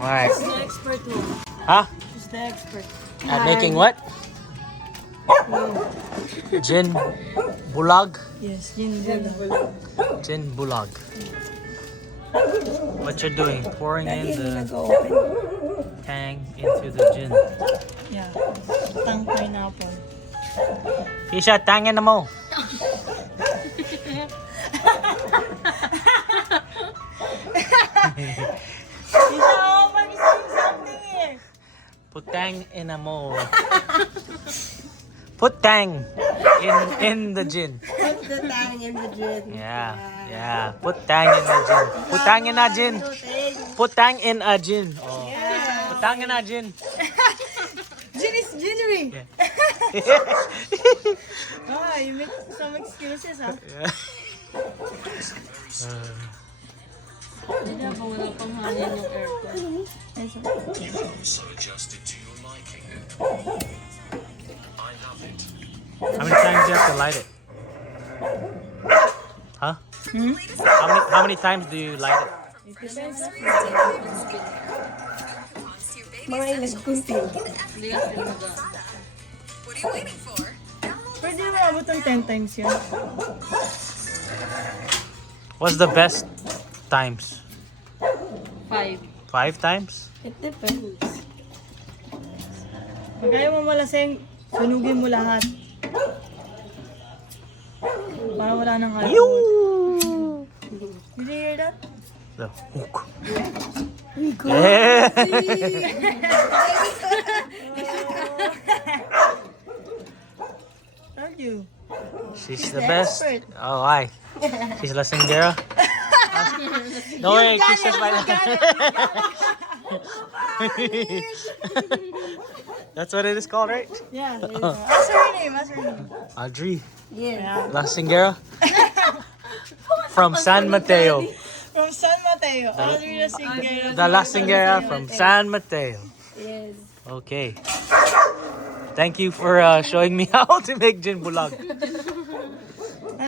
Alright. She's the expert one. Huh? She's the expert. At making what? Gin Bulog? Yes, gin bilog. Gin Bulog. What you're doing? Pouring in the tang into the gin. Yeah. Tang pineapple. Fisha, tangin na mo. Put tang in a mo. Put tang in the gin. Put the tang in the gin. Yeah. Put tang in the gin. Put tang in a gin. Put tang in a gin. Oh. Put tang in a gin. Gin is ginnery. Yeah. Ah, you make some excuses, ha? Hindi na ba wala pang hangin yung aircon? So adjusted to your liking. I love it. How many times do you have to light it? Huh? How many times do you light it? It depends on Mga ilang kunti. Hindi kasi maga. Pwede mo abot ng 10 times yun. What's the best times? 5. 5 times? It depends. Pag ayaw mo malaseng, sunugin mo lahat. Para wala nang alcohol. Did you hear that? The hook. Rico. Yeah. Told you. She's the best. Oh, why? She's la singera. No way, Christian by That's what it is called, right? Yeah. What's her name? What's her name? Audrey, Yeah. la singera. From San Mateo. From San Mateo. Audrey the singer. The la singera from San Mateo. Yes. Okay. Thank you for showing me how to make gin bulog.